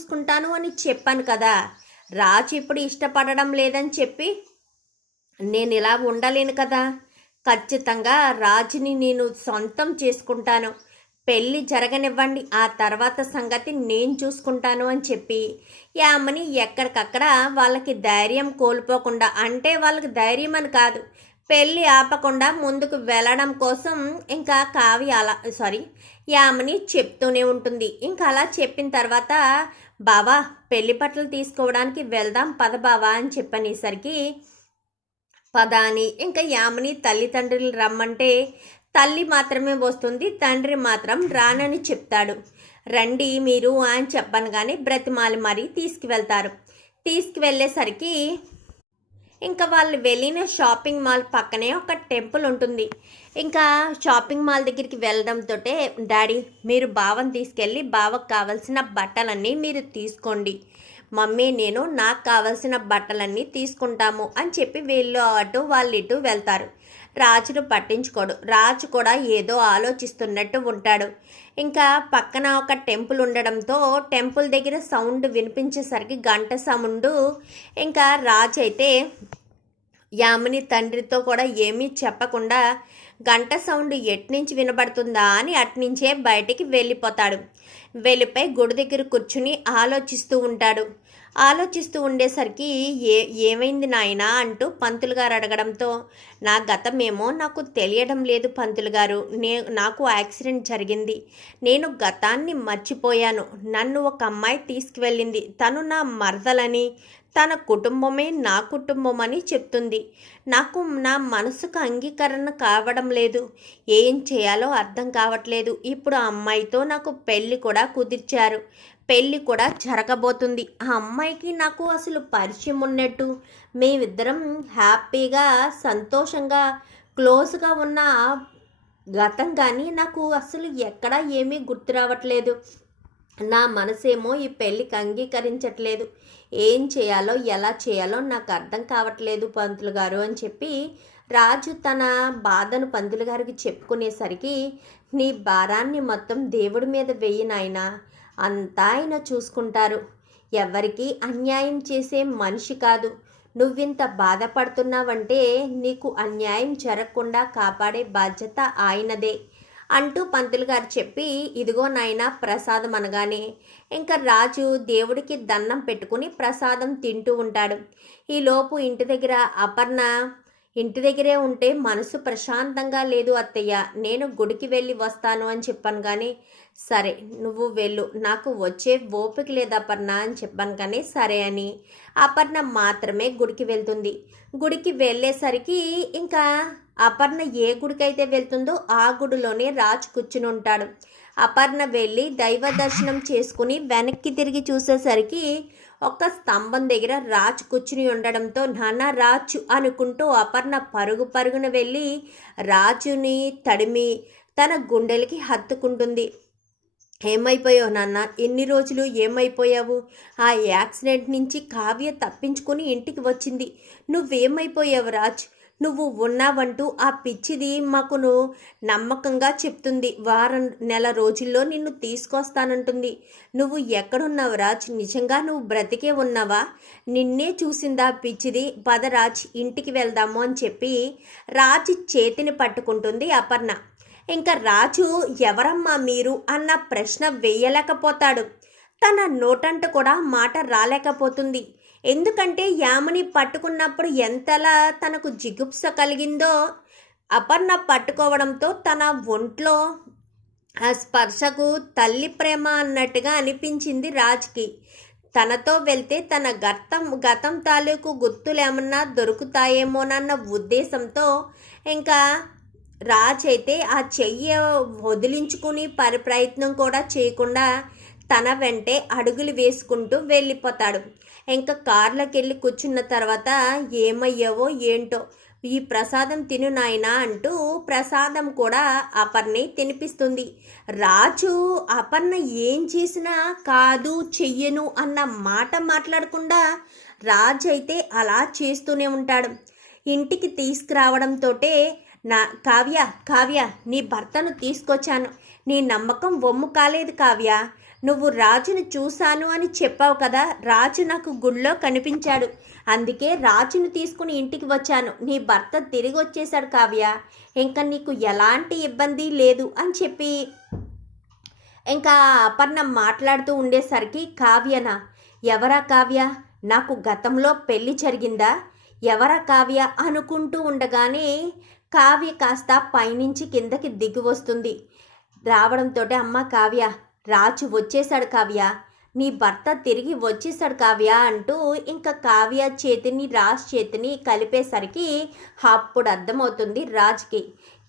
చూసుకుంటాను అని చెప్పాను కదా. రాజు ఇప్పుడు ఇష్టపడడం లేదని చెప్పి నేను ఇలా ఉండలేను కదా. ఖచ్చితంగా రాజుని నేను సొంతం చేసుకుంటాను. పెళ్ళి జరగనివ్వండి. ఆ తర్వాత సంగతి నేను చూసుకుంటాను అని చెప్పి. యామని ఎక్కడికక్కడ వాళ్ళకి ధైర్యం కోల్పోకుండా అంటే వాళ్ళకి ధైర్యం అని కాదు పెళ్ళి ఆపకుండా ముందుకు వెళ్ళడం కోసం ఇంకా కావ్య అలా సారీ యామని చెప్తూనే ఉంటుంది. ఇంకా అలా చెప్పిన తర్వాత బావా పెళ్ళి బట్టలు తీసుకోవడానికి వెళ్దాం పద బావా అని చెప్పనేసరికి పద అని. ఇంకా యామని తల్లిదండ్రులు రమ్మంటే తల్లి మాత్రమే వస్తుంది తండ్రి మాత్రం రానని చెప్తాడు. రండి మీరు అని చెప్పను కానీ బ్రతిమాలి మరీ తీసుకువెళ్తారు. తీసుకువెళ్ళేసరికి ఇంకా వాళ్ళు వెళ్ళిన షాపింగ్ మాల్ పక్కనే ఒక టెంపుల్ ఉంటుంది. ఇంకా షాపింగ్ మాల్ దగ్గరికి వెళ్ళడంతో డాడీ మీరు బావని తీసుకెళ్ళి బావకు కావాల్సిన బట్టలన్నీ మీరు తీసుకోండి. మమ్మీ నేను నాకు కావాల్సిన బట్టలన్నీ తీసుకుంటాము అని చెప్పి వీళ్ళు అటు వాళ్ళు ఇటు వెళ్తారు. రాజును పట్టించుకోడు. రాజు కూడా ఏదో ఆలోచిస్తున్నట్టు ఉంటాడు. ఇంకా పక్కన ఒక టెంపుల్ ఉండడంతో టెంపుల్ దగ్గర సౌండ్ వినిపించేసరికి గంట సౌండ్ ఇంకా రాజు అయితే యామిని తండ్రితో కూడా ఏమీ చెప్పకుండా గంట సౌండ్ ఎట్నుంచి వినబడుతుందా అని అట్నుంచే బయటికి వెళ్ళిపోతాడు. వెళ్ళిపోయి గుడి దగ్గర కూర్చుని ఆలోచిస్తూ ఉంటాడు. ఆలోచిస్తూ ఉండేసరికి ఏ ఏమైంది నాయనా అంటూ పంతులు గారు అడగడంతో నా గతమేమో నాకు తెలియడం లేదు పంతులు గారు. నే నాకు యాక్సిడెంట్ జరిగింది. నేను గతాన్ని మర్చిపోయాను. నన్ను ఒక అమ్మాయి తీసుకువెళ్ళింది. తను నా మరదలని తన కుటుంబమే నా కుటుంబం అని చెప్తుంది. నాకు నా మనసుకు అంగీకరణ కావడం లేదు. ఏం చేయాలో అర్థం కావట్లేదు. ఇప్పుడు ఆ అమ్మాయితో నాకు పెళ్ళి కూడా కుదిర్చారు. పెళ్ళి కూడా జరగబోతుంది. ఆ అమ్మాయికి నాకు అసలు పరిచయం ఉన్నట్టు మేమిద్దరం హ్యాపీగా సంతోషంగా క్లోజ్గా ఉన్న గతం కానీ నాకు అసలు ఎక్కడా ఏమీ గుర్తు రావట్లేదు. నా మనసేమో ఈ పెళ్ళికి అంగీకరించట్లేదు. ఏం చేయాలో ఎలా చేయాలో నాకు అర్థం కావట్లేదు పంతులు గారు అని చెప్పి రాజు తన బాధను పంతులు గారికి చెప్పుకునేసరికి నీ భారాన్ని మొత్తం దేవుడి మీద వెయ్యి నాయన. అంతా ఆయన చూసుకుంటారు. ఎవరికి అన్యాయం చేసే మనిషి కాదు. నువ్వింత బాధపడుతున్నావంటే నీకు అన్యాయం జరగకుండా కాపాడే బాధ్యత ఆయనదే. అంటూ పంతులు గారు చెప్పి ఇదిగో నాయన ప్రసాదం అనగానే. ఇంకా రాజు దేవుడికి దండం పెట్టుకుని ప్రసాదం తింటూ ఉంటాడు. ఈలోపు ఇంటి దగ్గర అపర్ణ ఇంటి దగ్గరే ఉంటే మనసు ప్రశాంతంగా లేదు అత్తయ్య. నేను గుడికి వెళ్ళి వస్తాను అని చెప్పాను కానీ సరే నువ్వు వెళ్ళు. నాకు వచ్చే ఓపిక లేదు అపర్ణ అని చెప్పాను కానీ సరే అని. అపర్ణ మాత్రమే గుడికి వెళ్తుంది. గుడికి వెళ్ళేసరికి ఇంకా అపర్ణ ఏ గుడికైతే వెళ్తుందో ఆ గుడిలోనే రాజు కూర్చుని ఉంటాడు. అపర్ణ వెళ్ళి దైవ దర్శనం చేసుకుని వెనక్కి తిరిగి చూసేసరికి ఒక స్తంభం దగ్గర రాజు కూర్చుని ఉండడంతో నాన్న రాజు అనుకుంటూ అపర్ణ పరుగు పరుగున వెళ్ళి రాజుని తడిమి తన గుండెలకి హత్తుకుంటుంది. ఏమైపోయావు నాన్న? ఎన్ని రోజులు ఏమైపోయావు? ఆ యాక్సిడెంట్ నుంచి కావ్య తప్పించుకుని ఇంటికి వచ్చింది. నువ్వేమైపోయావు రాజ్? నువ్వు ఉన్నావంటూ ఆ పిచ్చిది మాకు నమ్మకంగా చెప్తుంది. వారం నెల రోజుల్లో నిన్ను తీసుకొస్తానంటుంది. నువ్వు ఎక్కడున్నావు రాజ్? నిజంగా నువ్వు బ్రతికే ఉన్నావా? నిన్నే చూసిందా పిచ్చిది? పద రాజ్ ఇంటికి వెళ్దాము అని చెప్పి రాజు చేతిని పట్టుకుంటుంది అపర్ణ. ఇంకా రాజు ఎవరమ్మా మీరు? అన్న ప్రశ్న వేయలేకపోతాడు. తన నోటంట కూడా మాట రాలేకపోతుంది. ఎందుకంటే యామని పట్టుకున్నప్పుడు ఎంతలా తనకు జిగుప్స కలిగిందో అపర్ణ పట్టుకోవడంతో తన ఒంట్లో ఆ స్పర్శకు తల్లి ప్రేమ అన్నట్టుగా అనిపించింది రాజ్కి. తనతో వెళ్తే తన గతం గతం తాలూకు గుర్తులు ఏమన్నా దొరుకుతాయేమోనన్న ఉద్దేశంతో ఇంకా రాజ్ అయితే ఆ చెయ్యి వదిలించుకుని పరి ప్రయత్నం కూడా చేయకుండా తన వెంటే అడుగులు వేసుకుంటూ వెళ్ళిపోతాడు. ఇంకా కార్లోకి వెళ్ళి కూర్చున్న తర్వాత ఏమయ్యావో ఏంటో ఈ ప్రసాదం తిను నాయనా అంటూ ప్రసాదం కూడా అపర్ణి తినిపిస్తుంది. రాజు అపర్ణ ఏం చేసినా కాదు చెయ్యను అన్న మాట మాట్లాడకుండా రాజు అయితే అలా చేస్తూనే ఉంటాడు. ఇంటికి తీసుకురావడంతో నా కావ్య కావ్య నీ భర్తను తీసుకొచ్చాను. నీ నమ్మకం వమ్ము కాలేదు కావ్య. నువ్వు రాజును చూశాను అని చెప్పావు కదా రాజు నాకు గుళ్ళో కనిపించాడు. అందుకే రాజును తీసుకుని ఇంటికి వచ్చాను. నీ భర్త తిరిగి వచ్చేశాడు కావ్య. ఇంకా నీకు ఎలాంటి ఇబ్బంది లేదు అని చెప్పి. ఇంకా అపర్ణ మాట్లాడుతూ ఉండేసరికి కావ్యనా ఎవరా కావ్య? నాకు గతంలో పెళ్ళి జరిగిందా? ఎవరా కావ్య? అనుకుంటూ ఉండగానే కావ్య కాస్త పైనుంచి కిందకి దిగి వస్తుంది. రావడంతో అమ్మ కావ్య రాజు వచ్చేశాడు కావ్య. నీ భర్త తిరిగి వచ్చేసాడు కావ్య అంటూ ఇంకా కావ్య చేతిని రాజ్ చేతిని కలిపేసరికి అప్పుడు అర్థమవుతుంది రాజ్కి.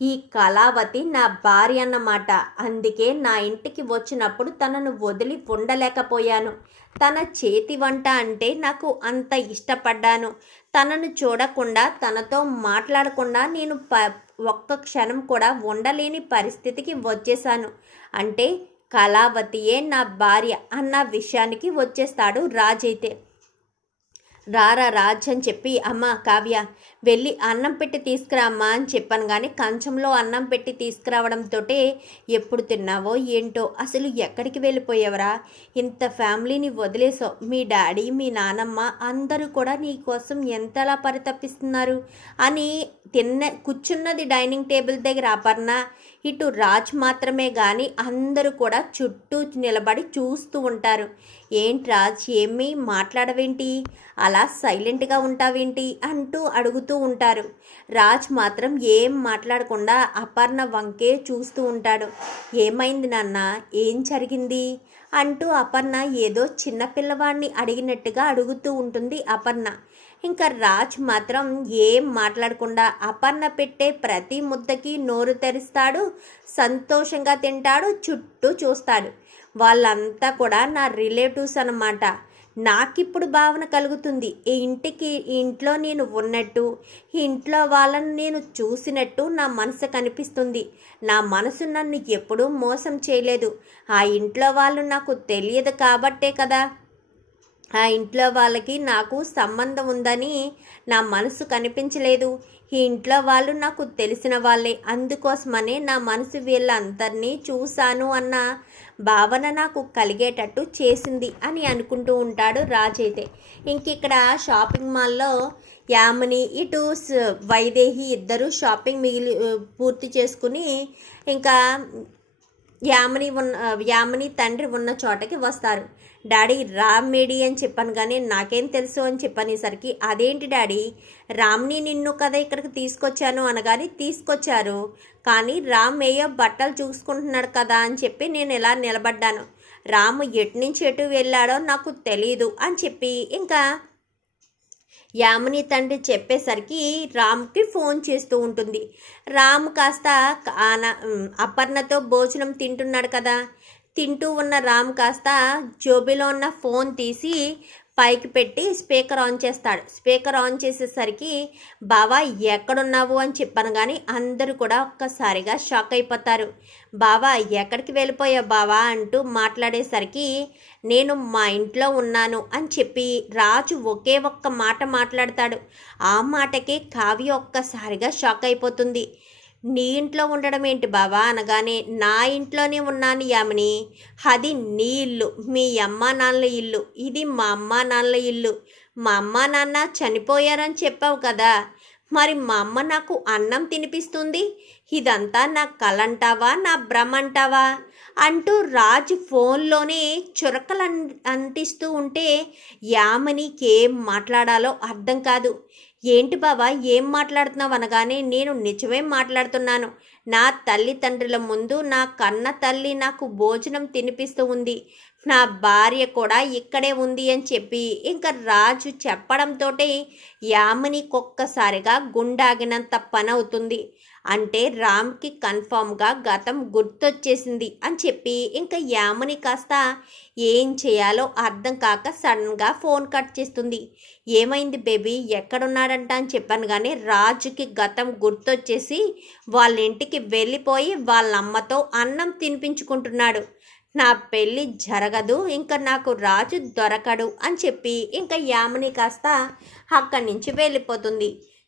ఈ కళావతి నా భార్య అన్నమాట. అందుకే నా ఇంటికి వచ్చినప్పుడు తనను వదిలి ఉండలేకపోయాను తన చేతి వంట అంటే నాకు అంత ఇష్టపడ్డాను. తనను చూడకుండా తనతో మాట్లాడకుండా నేను ప ఒక్క క్షణం కూడా ఉండలేని పరిస్థితికి వచ్చేసాను అంటే కళావతియే నా భార్య అన్న విషయానికి వచ్చేస్తాడు రాజైతే. అయితే రారా రాజ్ అని చెప్పి అమ్మ కావ్య వెళ్ళి అన్నం పెట్టి తీసుకురా అమ్మ అని చెప్పాను. కానీ కంచంలో అన్నం పెట్టి తీసుకురావడంతో ఎప్పుడు తిన్నావో ఏంటో అసలు ఎక్కడికి వెళ్ళిపోయావరా? ఇంత ఫ్యామిలీని వదిలేసావు మీ డాడీ మీ నానమ్మ అందరూ కూడా నీ కోసం ఎంతలా పరితపిస్తున్నారు? అని తిన్న కూర్చున్నది డైనింగ్ టేబుల్ దగ్గర అపర్ణ. ఇటు రాజ్ మాత్రమే కానీ అందరూ కూడా చుట్టూ నిలబడి చూస్తూ ఉంటారు. ఏంటి రాజ్ ఏమీ మాట్లాడవేంటి? అలా సైలెంట్గా ఉంటావేంటి? అంటూ అడుగుతూ ఉంటారు. రాజ్ మాత్రం ఏం మాట్లాడకుండా అపర్ణ వంకే చూస్తూ ఉంటాడు. ఏమైంది నాన్న? ఏం జరిగింది? అంటూ అపర్ణ ఏదో చిన్నపిల్లవాడిని అడిగినట్టుగా అడుగుతూ ఉంటుంది అపర్ణ. ఇంకా రాజ్ మాత్రం ఏం మాట్లాడకుండా అపర్ణ పెట్టే ప్రతి ముద్దకి నోరు తెరుస్తాడు సంతోషంగా తింటాడు చుట్టూ చూస్తాడు. వాళ్ళంతా కూడా నా రిలేటివ్స్ అన్నమాట. నాకిప్పుడు భావన కలుగుతుంది. ఈ ఇంటికి ఈ ఇంట్లో నేను ఉన్నట్టు ఈ ఇంట్లో వాళ్ళని నేను చూసినట్టు నా మనసు కనిపిస్తుంది. నా మనసు నన్ను ఎప్పుడూ మోసం చేయలేదు. ఆ ఇంట్లో వాళ్ళు నాకు తెలియదు కాబట్టే కదా. ఆ ఇంట్లో వాళ్ళకి నాకు సంబంధం ఉందని నా మనసు కనిపించలేదు. ఈ ఇంట్లో వాళ్ళు నాకు తెలిసిన వాళ్ళే. అందుకోసమనే నా మనసు వీళ్ళందరినీ చూశాను అన్న భావన నాకు కలిగేటట్టు చేసింది అని అనుకుంటూ ఉంటాడు రాజ్ అయితే. ఇంక ఇక్కడ షాపింగ్ మాల్లో యామని ఇటు వైదేహి ఇద్దరు షాపింగ్ మిగిలి పూర్తి చేసుకుని ఇంకా యామని ఉన్న యామని తండ్రి ఉన్న చోటకి వస్తారు. డాడీ రామ్మేడి అని చెప్పాను కానీ నాకేం తెలుసు అని చెప్పనేసరికి అదేంటి డాడీ? రామ్ని నిన్ను కదా ఇక్కడికి తీసుకొచ్చాను అనగానే తీసుకొచ్చారు. కానీ రామ్ ఏయో బట్టలు చూసుకుంటున్నాడు కదా అని చెప్పి నేను ఇలా నిలబడ్డాను? రాము ఎటు నుంచి ఎటు వెళ్ళాడో నాకు తెలియదు అని చెప్పి ఇంకా యామిని తండ్రి చెప్పేసరికి రామ్కి ఫోన్ చేస్తూ ఉంటుంది. రామ్ కాస్త అపర్ణతో భోజనం తింటున్నాడు కదా. తింటూ ఉన్న రామ్ కాస్త జోబీలో ఉన్న ఫోన్ తీసి పైకి పెట్టి స్పీకర్ ఆన్ చేస్తాడు. స్పీకర్ ఆన్ చేసేసరికి బావా ఎక్కడున్నావు? అని చెప్పాను కానీ అందరూ కూడా ఒక్కసారిగా షాక్ అయిపోతారు. బావా ఎక్కడికి వెళ్ళిపోయావు బావా? అంటూ మాట్లాడేసరికి నేను మా ఇంట్లో ఉన్నాను అని చెప్పి రాజు ఒకే ఒక్క మాట మాట్లాడతాడు. ఆ మాటకి కావ్య ఒక్కసారిగా షాక్ అయిపోతుంది. నీ ఇంట్లో ఉండడం ఏంటి బావా? అనగానే నా ఇంట్లోనే ఉన్నాను యామిని. అది నీ ఇల్లు మీ అమ్మ నాన్నల ఇల్లు. ఇది మా అమ్మ నాన్నల ఇల్లు. మా అమ్మ నాన్న చనిపోయారని చెప్పావు కదా. మరి మా అమ్మ నాకు అన్నం తినిపిస్తుంది? ఇదంతా నా కలంటావా? నా భ్రమ అంటావా అంటూ రాజు ఫోన్లోనే చురకలు అన్ అంటిస్తూ ఉంటే యామనికి ఏం మాట్లాడాలో అర్థం కాదు. ఏంటి బావా ఏం మాట్లాడుతున్నావు అనగానే నేను నిజమే మాట్లాడుతున్నాను. నా తల్లిదండ్రుల ముందు నా కన్న తల్లి నాకు భోజనం తినిపిస్తూ ఉంది. నా భార్య కూడా ఇక్కడే ఉంది అని చెప్పి ఇంకా రాజు చెప్పడంతో యామిని ఒక్కసారిగా గుండాగినంత పని అవుతుంది అంటే రామ్కి కన్ఫామ్గా గతం గుర్తొచ్చేసింది అని చెప్పి ఇంకా యామిని కాస్త ఏం చేయాలో అర్థం కాక సడన్గా ఫోన్ కట్ చేస్తుంది. ఏమైంది బేబీ? ఎక్కడున్నాడంట అని చెప్పాను కానీ రాజుకి గతం గుర్తొచ్చేసి వాళ్ళ ఇంటికి వెళ్ళిపోయి వాళ్ళ అమ్మతో అన్నం తినిపించుకుంటున్నాడు. నా పెళ్ళి జరగదు ఇంకా నాకు రాజు దొరకడు అని చెప్పి ఇంకా యామిని కాస్త అక్కడి నుంచి వెళ్ళిపోతుంది.